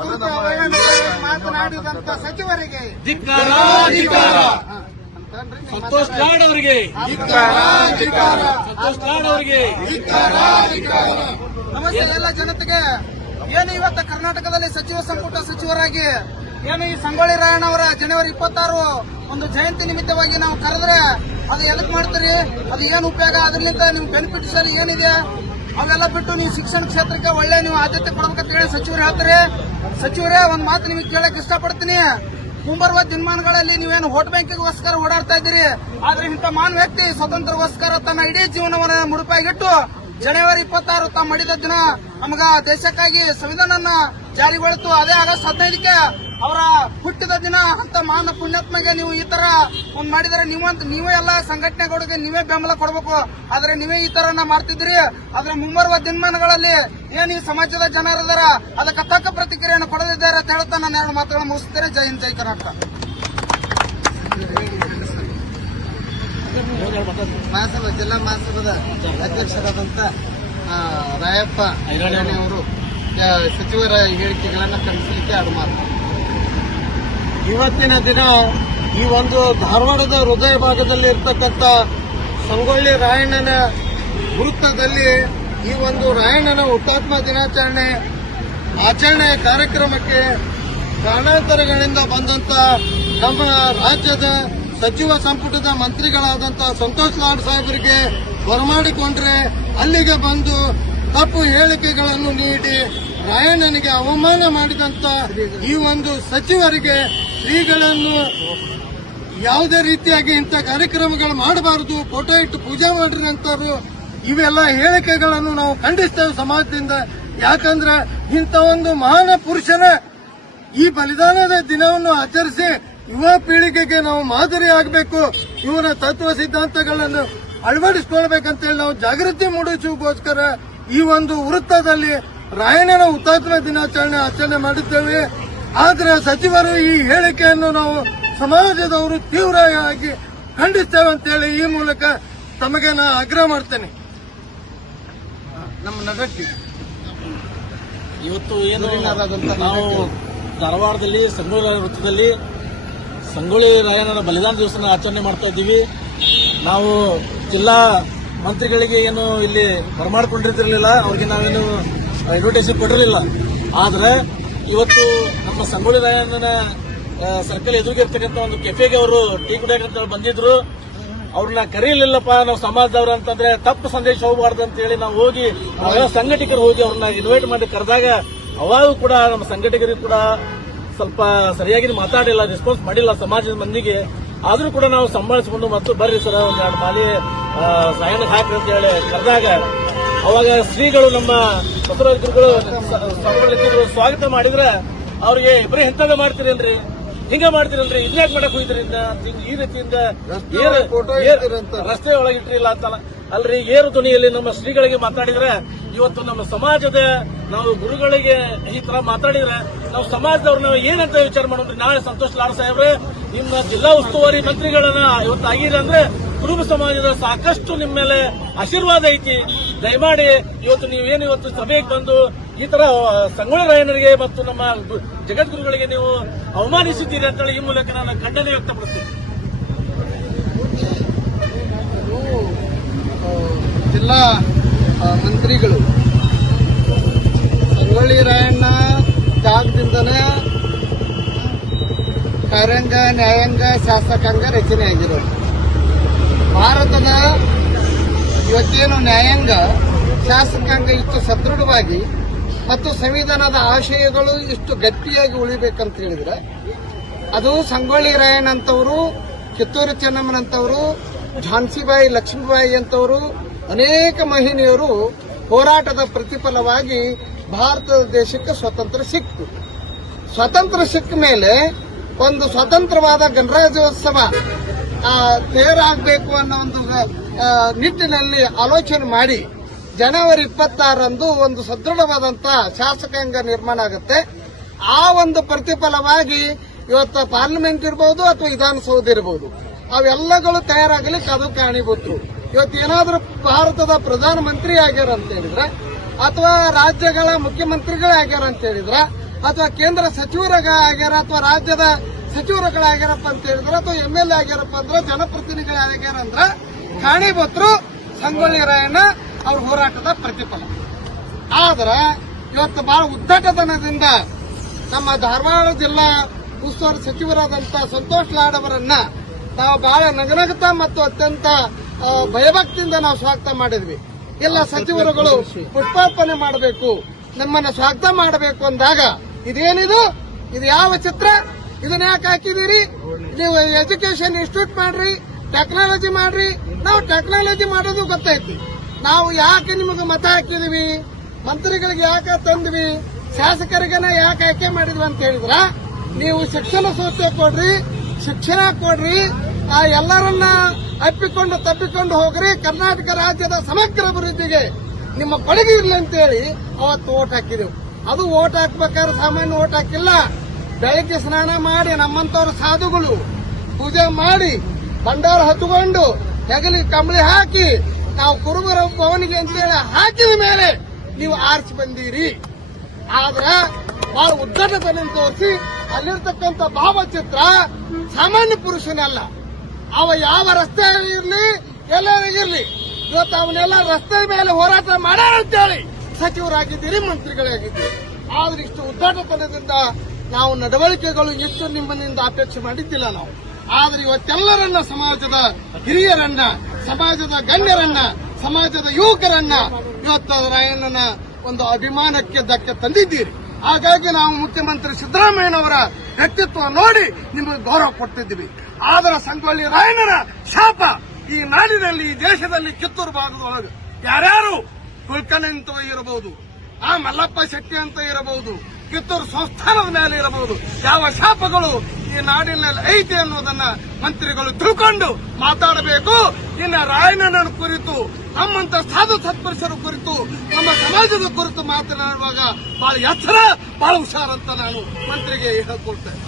ಕುರಿತು ಅವಹೇಳನವಾಗಿ ಮಾತನಾಡಿದಂತ ಸಚಿವರಿಗೆ ಸಂತೋಷ್ ಲಾಡ್ ಅವರಿಗೆ ನಮಸ್ತೆ ಎಲ್ಲ ಜನತೆಗೆ. ಏನು ಇವತ್ತು ಕರ್ನಾಟಕದಲ್ಲಿ ಸಚಿವ ಸಂಪುಟ ಸಚಿವರಾಗಿ ಏನು ಈ ಸಂಗೊಳ್ಳಿ ರಾಯಣ್ಣ ಅವರ ಜನವರಿ 26 ಒಂದು ಜಯಂತಿ ನಿಮಿತ್ತವಾಗಿ ನಾವು ಕರೆದ್ರೆ ಅದು ಎದಕ್ ಮಾಡ್ತೀರಿ? ಅದು ಏನು ಉಪಯೋಗ? ಅದರಿಂದ ನಿಮ್ ಬೆನಿಫಿಟ್ಸ್ ಅಲ್ಲಿ ಏನಿದೆ ಅವೆಲ್ಲ ಬಿಟ್ಟು ನೀವು ಶಿಕ್ಷಣ ಕ್ಷೇತ್ರಕ್ಕೆ ಒಳ್ಳೆ ನೀವು ಆದ್ಯತೆ ಕೊಡಬೇಕಂತ ಹೇಳಿ ಸಚಿವರು ಹೇಳ್ತಾರೆ. ಸಚಿವರೇ, ಒಂದ್ ಮಾತು ನಿಮಗೆ ಕೇಳಕ್ ಇಷ್ಟಪಡ್ತೀನಿ. ಮುಂಬರುವ ದಿನಮಾನಗಳಲ್ಲಿ ನೀವೇನು ವೋಟ್ ಬ್ಯಾಂಕಿಗೋಸ್ಕರ ಓಡಾಡ್ತಾ ಇದ್ದೀರಿ, ಆದ್ರೆ ಇಂಥ ಮಾನ್ ವ್ಯಕ್ತಿ ಸ್ವತಂತ್ರಗೋಸ್ಕರ ತನ್ನ ಇಡೀ ಜೀವನವನ್ನು ಮುಡುಪಾಗಿಟ್ಟು ಜನವರಿ 26 ತಾವು ಮಾಡಿದ ದಿನ ನಮಗ ದೇಶಕ್ಕಾಗಿ ಸಂವಿಧಾನ ಜಾರಿಗೊಳಿತು. ಅದೇ ಆಗಸ್ಟ್ 15ಕ್ಕೆ ಅವರ ಹುಟ್ಟಿದ ದಿನ. ಅಂತ ಮಾನ ಪುಣ್ಯಾತ್ಮಗೆ ನೀವು ಈ ತರ ಒಂದ್ ಮಾಡಿದರೆ ನೀವೇ ಎಲ್ಲ ಸಂಘಟನೆಗಳಿಗೆ ನೀವೇ ಬೆಂಬಲ ಕೊಡಬೇಕು. ಆದ್ರೆ ನೀವೇ ಈ ತರ ಮಾಡ್ತಿದ್ರಿ. ಆದ್ರೆ ಮುಂಬರುವ ದಿನಮಾನಗಳಲ್ಲಿ ಏನ್ ಈ ಸಮಾಜದ ಜನರಿದಾರ ಅದಕ್ಕೆ ತಕ್ಕ ಪ್ರತಿಕ್ರಿಯೆಯನ್ನು ಕೊಡಲಿದ್ದಾರೆ ಅಂತ ಹೇಳ್ತಾ ನಾನು 2 ಮಾತುಗಳನ್ನು ಮುಗಿಸ್ತೇನೆ. ಜೈ ಹಿಂದ್, ಜೈ ಕರ್ನಾಟಕ. ಜಿಲ್ಲಾ ಮಹಾಸಭಾದ ಅಧ್ಯಕ್ಷರಾದಂತ ರಾಯಪ್ಪ ಐರಾಣಿ ಅವರು ಸಚಿವರ ಹೇಳಿಕೆಗಳನ್ನು ಖಂಡಿಸಲಿಕ್ಕೆ 2 ಮಾತು. ಇವತ್ತಿನ ದಿನ ಈ ಒಂದು ಧಾರವಾಡದ ಹೃದಯ ಭಾಗದಲ್ಲಿ ಇರ್ತಕ್ಕಂಥ ಸಂಗೊಳ್ಳಿ ರಾಯಣ್ಣನ ವೃತ್ತದಲ್ಲಿ ಈ ಒಂದು ರಾಯಣ್ಣನ ಹುತಾತ್ಮ ದಿನಾಚರಣೆ ಆಚರಣೆ ಕಾರ್ಯಕ್ರಮಕ್ಕೆ ಕಾರಣಾಂತರಗಳಿಂದ ಬಂದಂತ ನಮ್ಮ ರಾಜ್ಯದ ಸಚಿವ ಸಂಪುಟದ ಮಂತ್ರಿಗಳಾದಂಥ ಸಂತೋಷ್ ಲಾಡ್ ಸಾಹೇಬರಿಗೆ ಬರಮಾಡಿಕೊಂಡ್ರೆ ಅಲ್ಲಿಗೆ ಬಂದು ತಪ್ಪು ಹೇಳಿಕೆಗಳನ್ನು ನೀಡಿ ರಾಯಣ್ಣನಿಗೆ ಅವಮಾನ ಮಾಡಿದಂತ ಈ ಒಂದು ಸಚಿವರಿಗೆ ಶ್ರೀಗಳನ್ನು ಯಾವುದೇ ರೀತಿಯಾಗಿ ಇಂಥ ಕಾರ್ಯಕ್ರಮಗಳು ಮಾಡಬಾರದು, ಫೋಟೋ ಇಟ್ಟು ಪೂಜೆ ಮಾಡಿರಂತರು ಇವೆಲ್ಲ ಹೇಳಿಕೆಗಳನ್ನು ನಾವು ಖಂಡಿಸ್ತೇವೆ ಸಮಾಜದಿಂದ. ಯಾಕಂದ್ರೆ ಇಂಥ ಒಂದು ಮಹಾನ ಪುರುಷನ ಈ ಬಲಿದಾನದ ದಿನವನ್ನು ಆಚರಿಸಿ ಯುವ ಪೀಳಿಗೆಗೆ ನಾವು ಮಾದರಿ ಆಗಬೇಕು, ಇವನ ತತ್ವ ಸಿದ್ಧಾಂತಗಳನ್ನು ಅಳವಡಿಸಿಕೊಳ್ಬೇಕಂತೇಳಿ ನಾವು ಜಾಗೃತಿ ಮೂಡಿಸುವುದಕ್ಕೋಸ್ಕರ ಈ ಒಂದು ವೃತ್ತದಲ್ಲಿ ರಾಯಣ್ಣನ ಹುತಾತ್ಮ ದಿನಾಚರಣೆ ಆಚರಣೆ ಮಾಡಿದ್ದೇವೆ. ಆದರೆ ಸಚಿವರು ಈ ಹೇಳಿಕೆಯನ್ನು ನಾವು ಸಮಾಜದವರು ತೀವ್ರವಾಗಿ ಖಂಡಿಸ್ತೇವೆ ಅಂತೇಳಿ ಈ ಮೂಲಕ ತಮಗೆ ನಾನು ಆಗ್ರಹ ಮಾಡ್ತೇನೆ. ನಮ್ಮ ನಗಟ್ಟಿ ಇವತ್ತು ಏನು ನಾವು ಧಾರವಾಡದಲ್ಲಿ ಸಂಗೊಳ್ಳಿ ವೃತ್ತದಲ್ಲಿ ಸಂಗೊಳ್ಳಿ ರಾಯಣ್ಣನ ಬಲಿದಾನ ದಿವಸ ಆಚರಣೆ ಮಾಡ್ತಾ ಇದ್ದೀವಿ. ನಾವು ಜಿಲ್ಲಾ ಮಂತ್ರಿಗಳಿಗೆ ಏನು ಇಲ್ಲಿ ಬರಮಾಡಿಕೊಂಡಿರಲಿಲ್ಲ, ಅವ್ರಿಗೆ ನಾವೇನು ಇನ್ವಿಟೇಷನ್ ಕೊಟ್ಟಿರಲಿಲ್ಲ. ಆದ್ರೆ ಇವತ್ತು ನಮ್ಮ ಸಂಗೊಳ್ಳಿ ರಾಯಣ್ಣನ ಸರ್ಕಲ್ ಎದುರಿಗಿರ್ತಕ್ಕಂಥ ಒಂದು ಕೆಫೆಗೆ ಅವರು ಟೀ ಕುಡಿಯಕಂತ ಬಂದಿದ್ರು. ಅವ್ರನ್ನ ಕರೀಲಿಲ್ಲಪ್ಪ, ನಾವು ಸಮಾಜದವ್ರು ಅಂತಂದ್ರೆ ತಪ್ಪು ಸಂದೇಶ ಹೋಗಬಾರ್ದು ಅಂತ ಹೇಳಿ ನಾವು ಹೋಗಿ ಸಂಘಟಕರು ಹೋಗಿ ಅವ್ರನ್ನ ಇನ್ವೈಟ್ ಮಾಡಿ ಕರೆದಾಗ ಅವಾಗ ಕೂಡ ನಮ್ಮ ಸಂಘಟಕರಿಗೆ ಕೂಡ ಸ್ವಲ್ಪ ಸರಿಯಾಗಿ ಮಾತಾಡಿಲ್ಲ, ರೆಸ್ಪಾನ್ಸ್ ಮಾಡಿಲ್ಲ ಸಮಾಜದ ಮಂದಿಗೆ. ಆದ್ರೂ ಕೂಡ ನಾವು ಸಂಭಾಳಿಸಿಕೊಂಡು ಮತ್ತು ಬರ್ರಿ ಸರ ಒಂದ್ 2 ಮಾಲಿ ಸಾಯಣ್ಣಗೆ ಹಾಕ್ರಿ ಅಂತ ಹೇಳಿ ಕರೆದಾಗ ಅವಾಗ ಶ್ರೀಗಳು ನಮ್ಮ ಬಸವರಾಜರು ಸ್ವಾಗತ ಮಾಡಿದ್ರೆ ಅವ್ರಿಗೆ ಬರೀ ಎಂತದ ಮಾಡ್ತೀರೇನ್ರಿ, ಹಿಂಗ ಮಾಡ್ತೀರಲ್ರಿ, ಇದ್ಯಾಕ್ ಮಾಡಕ್ ಹೋಗಿದ್ರಿಂದ ಈ ರೀತಿಯಿಂದ ರಸ್ತೆ ಒಳಗಿಟ್ರಿಲ್ಲ ಅಂತಲ್ಲ ಅಲ್ರಿ. ಏರು ಧ್ವನಿಯಲ್ಲಿ ನಮ್ಮ ಶ್ರೀಗಳಿಗೆ ಮಾತಾಡಿದ್ರೆ ಇವತ್ತು ನಮ್ಮ ಸಮಾಜದ ನಾವು ಗುರುಗಳಿಗೆ ಈ ತರ ಮಾತಾಡಿದ್ರೆ ನಾವು ಸಮಾಜದವ್ರು ನಾವು ಏನಂತ ವಿಚಾರ ಮಾಡೋದ್ರಿ. ನಾಳೆ ಸಂತೋಷ್ ಲಾಡ್ ಸಾಹೇಬ್ರೆ ನಿಮ್ಮ ಜಿಲ್ಲಾ ಉಸ್ತುವಾರಿ ಮಂತ್ರಿಗಳನ್ನ ಇವತ್ತು ಆಗಿದ್ರೆ ಅಂದ್ರೆ ಕುರುಬ ಸಮಾಜದ ಸಾಕಷ್ಟು ನಿಮ್ಮ ಮೇಲೆ ಆಶೀರ್ವಾದ ಐತಿ. ದಯಮಾಡಿ ಇವತ್ತು ನೀವೇನು ಇವತ್ತು ಸಭೆಗೆ ಬಂದು ಈ ತರ ಸಂಗೊಳ್ಳಿ ರಾಯಣ್ಣರಿಗೆ ಮತ್ತು ನಮ್ಮ ಜಗದ್ಗುರುಗಳಿಗೆ ನೀವು ಅವಮಾನಿಸಿದ್ದೀರಿ ಅಂತೇಳಿ ಈ ಮೂಲಕ ನಾನು ಖಂಡನೆ ವ್ಯಕ್ತಪಡಿಸ್ತೀನಿ. ಜಿಲ್ಲಾ ಮಂತ್ರಿಗಳು ಸಂಗೊಳ್ಳಿ ರಾಯಣ್ಣ ಜಾಗದಿಂದನೇ ಕಾರ್ಯಾಂಗ, ನ್ಯಾಯಾಂಗ, ಶಾಸಕಾಂಗ ರಚನೆ ಆಗಿರೋದು. ಭಾರತದ ಇವತ್ತೇನು ನ್ಯಾಯಾಂಗ, ಶಾಸಕಾಂಗ ಇಷ್ಟು ಸದೃಢವಾಗಿ ಮತ್ತು ಸಂವಿಧಾನದ ಆಶಯಗಳು ಇಷ್ಟು ಗಟ್ಟಿಯಾಗಿ ಉಳಿಬೇಕಂತ ಹೇಳಿದ್ರೆ ಅದು ಸಂಗೊಳ್ಳಿ ರಾಯಣ್ಣ ಅಂತವರು, ಕಿತ್ತೂರು ಚೆನ್ನಮ್ಮನಂತವರು, ಝಾನ್ಸಿಬಾಯಿ ಲಕ್ಷ್ಮೀಬಾಯಿ ಅಂತವರು ಅನೇಕ ಮಹಿಳೆಯರು ಹೋರಾಟದ ಪ್ರತಿಫಲವಾಗಿ ಭಾರತದ ದೇಶಕ್ಕೆ ಸ್ವಾತಂತ್ರ್ಯ ಸಿಕ್ತು. ಸ್ವಾತಂತ್ರ್ಯ ಸಿಕ್ಕ ಮೇಲೆ ಒಂದು ಸ್ವತಂತ್ರವಾದ ಗಣರಾಜ್ಯೋತ್ಸವ ತಯಾರಾಗಬೇಕು ಅನ್ನೋ ಒಂದು ನಿಟ್ಟಿನಲ್ಲಿ ಆಲೋಚನೆ ಮಾಡಿ ಜನವರಿ 26ರಂದು ಒಂದು ಸದೃಢವಾದಂತಹ ಶಾಸಕಾಂಗ ನಿರ್ಮಾಣ ಆಗುತ್ತೆ. ಆ ಒಂದು ಪ್ರತಿಫಲವಾಗಿ ಇವತ್ತು ಪಾರ್ಲಿಮೆಂಟ್ ಇರಬಹುದು ಅಥವಾ ವಿಧಾನಸೌಧ ಇರಬಹುದು, ಅವೆಲ್ಲಗಳು ತಯಾರಾಗಲಿಕ್ಕೆ ಅದು ಕಾರಣೀಭೂತರು. ಇವತ್ತೇನಾದ್ರೂ ಭಾರತದ ಪ್ರಧಾನಮಂತ್ರಿ ಆಗ್ಯಾರ ಅಂತ ಹೇಳಿದ್ರೆ ಅಥವಾ ರಾಜ್ಯಗಳ ಮುಖ್ಯಮಂತ್ರಿಗಳೇ ಆಗ್ಯಾರ ಅಂತ ಹೇಳಿದ್ರೆ ಅಥವಾ ಕೇಂದ್ರ ಸಚಿವರಾಗ್ಯಾರ ಅಥವಾ ರಾಜ್ಯದ ಸಚಿವರುಗಳಾಗ್ಯಾರಪ್ಪ ಅಂತ ಹೇಳಿದ್ರೆ ಅಥವಾ MLA ಆಗ್ಯಾರಪ್ಪ ಅಂದ್ರೆ ಜನಪ್ರತಿನಿಧಿಗಳಾಗ್ಯಾರ ಅಂದ್ರೆ ಕಾಣಿಬತ್ರು ಸಂಗೊಳ್ಳಿ ರಾಯಣ್ಣ ಅವ್ರ ಹೋರಾಟದ ಪ್ರತಿಫಲ. ಆದ್ರೆ ಇವತ್ತು ಬಹಳ ಉದ್ದಟತನದಿಂದ ನಮ್ಮ ಧಾರವಾಡ ಜಿಲ್ಲಾ ಉಸ್ತುವಾರಿ ಸಚಿವರಾದಂತ ಸಂತೋಷ್ ಲಾಡ್ ಅವರನ್ನ ನಾವು ಬಹಳ ನಗನಗತ ಮತ್ತು ಅತ್ಯಂತ ಭಯಭಕ್ತಿಯಿಂದ ನಾವು ಸ್ವಾಗತ ಮಾಡಿದ್ವಿ. ಎಲ್ಲ ಸಚಿವರುಗಳು ಪುಷ್ಪಾರ್ಪಣೆ ಮಾಡಬೇಕು, ನಮ್ಮನ್ನ ಸ್ವಾಗತ ಮಾಡಬೇಕು ಅಂದಾಗ ಇದೇನಿದು, ಇದು ಯಾವ ಚಿತ್ರ, ಇದನ್ನ ಯಾಕೆ ಹಾಕಿದೀರಿ, ನೀವು ಎಜುಕೇಶನ್ ಇನ್ಸ್ಟಿಟ್ಯೂಟ್ ಮಾಡ್ರಿ, ಟೆಕ್ನಾಲಜಿ ಮಾಡ್ರಿ. ನಾವು ಟೆಕ್ನಾಲಜಿ ಮಾಡೋದು ಗೊತ್ತೈತಿ, ನಾವು ಯಾಕೆ ನಿಮಗೆ ಮತ ಹಾಕಿದೀವಿ, ಮಂತ್ರಿಗಳಿಗೆ ಯಾಕೆ ತಂದ್ವಿ, ಶಾಸಕರಿಗನ ಯಾಕೆ ಆಯ್ಕೆ ಮಾಡಿದ್ವಿ ಅಂತ ಹೇಳಿದ್ರ, ನೀವು ಶಿಕ್ಷಣ ಸಂಸ್ಥೆ ಕೊಡ್ರಿ, ಶಿಕ್ಷಣ ಕೊಡ್ರಿ, ಎಲ್ಲರನ್ನ ಅಪ್ಪಿಕೊಂಡು ತಪ್ಪಿಕೊಂಡು ಹೋಗ್ರಿ, ಕರ್ನಾಟಕ ರಾಜ್ಯದ ಸಮಗ್ರ ಅಭಿವೃದ್ಧಿಗೆ ನಿಮ್ಮ ಕೊಡುಗೆ ಇರಲಿ ಅಂತೇಳಿ ಅವತ್ತು ಓಟ್ ಹಾಕಿದೆವು. ಅದು ಓಟ್ ಹಾಕ್ಬೇಕಾದ್ರೆ ಸಾಮಾನ್ಯ ಓಟ್ ಹಾಕಿಲ್ಲ. ಬೆಳಗ್ಗೆ ಸ್ನಾನ ಮಾಡಿ ನಮ್ಮಂತವ್ರ ಸಾಧುಗಳು ಪೂಜೆ ಮಾಡಿ ಭಂಡಾರ ಹತ್ತುಕೊಂಡು ಹೆಗಲಿ ಕಂಬಳಿ ಹಾಕಿ ನಾವು ಕುರುಬರ ಭವನಿಗೆ ಅಂತೇಳಿ ಹಾಕಿದ ಮೇಲೆ ನೀವು ಆರ್ಚ್ ಬಂದೀರಿ. ಆದ್ರೆ ಬಹಳ ಉದ್ದಟತನ ತೋರಿಸಿ ಅಲ್ಲಿರ್ತಕ್ಕಂಥ ಭಾವಚಿತ್ರ ಸಾಮಾನ್ಯ ಪುರುಷನಲ್ಲ. ಅವ ಯಾವ ರಸ್ತೆ ಇರ್ಲಿ ಎಲ್ಲರಿಗಿರ್ಲಿ, ಇವತ್ತು ಅವನ್ನೆಲ್ಲ ರಸ್ತೆ ಮೇಲೆ ಹೋರಾಟ ಮಾಡ್ಯಾರ ಅಂತೇಳಿ ಸಚಿವರಾಗಿದ್ದೀರಿ, ಮಂತ್ರಿಗಳಾಗಿದ್ದೀರಿ. ಆದ್ರೆ ಇಷ್ಟು ಉದ್ದಟತನದಿಂದ ನಾವು ನಡವಳಿಕೆಗಳು ಎಷ್ಟು ನಿಮ್ಮನಿಂದ ಅಪೇಕ್ಷೆ ಮಾಡಿದ್ದಿಲ್ಲ ನಾವು. ಆದ್ರೆ ಇವತ್ತೆಲ್ಲರನ್ನ, ಸಮಾಜದ ಹಿರಿಯರನ್ನ, ಸಮಾಜದ ಗಣ್ಯರನ್ನ, ಸಮಾಜದ ಯುವಕರನ್ನ ಇವತ್ತು ರಾಯಣ್ಣನ ಒಂದು ಅಭಿಮಾನಕ್ಕೆ ಧಕ್ಕೆ ತಂದಿದ್ದೀರಿ. ಹಾಗಾಗಿ ನಾವು ಮುಖ್ಯಮಂತ್ರಿ ಸಿದ್ದರಾಮಯ್ಯನವರ ವ್ಯಕ್ತಿತ್ವ ನೋಡಿ ನಿಮಗೆ ಗೌರವ ಕೊಡ್ತಿದ್ದೀವಿ. ಆದ್ರೆ ಸಂಗೊಳ್ಳಿ ರಾಯಣ್ಣನ ಶಾಪ ಈ ನಾಡಿನಲ್ಲಿ, ಈ ದೇಶದಲ್ಲಿ, ಕಿತ್ತೂರು ಭಾಗದೊಳಗೆ ಯಾರ್ಯಾರು ಕುಲ್ಕರ್ಣಿ ಅಂತ ಇರಬಹುದು, ಮಲ್ಲಪ್ಪ ಶೆಟ್ಟಿ ಅಂತ ಇರಬಹುದು, ಕಿತ್ತೂರು ಸಂಸ್ಥಾನದ ಮೇಲೆ ಇರಬಹುದು, ಯಾವ ಶಾಪಗಳು ಈ ನಾಡಿನಲ್ಲಿ ಐತಿ ಅನ್ನೋದನ್ನ ಮಂತ್ರಿಗಳು ತಿಳ್ಕೊಂಡು ಮಾತಾಡಬೇಕು. ಇನ್ನು ರಾಯಣ್ಣನ ಕುರಿತು, ನಮ್ಮಂತ ಸಾಧು ಸತ್ಪುರುಷರ ಕುರಿತು, ನಮ್ಮ ಸಮಾಜದ ಕುರಿತು ಮಾತನಾಡುವಾಗ ಬಹಳ ಎಚ್ಚರ, ಬಹಳ ಹುಷಾರಂತ ನಾನು ಮಂತ್ರಿಗೆ ಹೇಳ್ಕೊಳ್ತೇನೆ.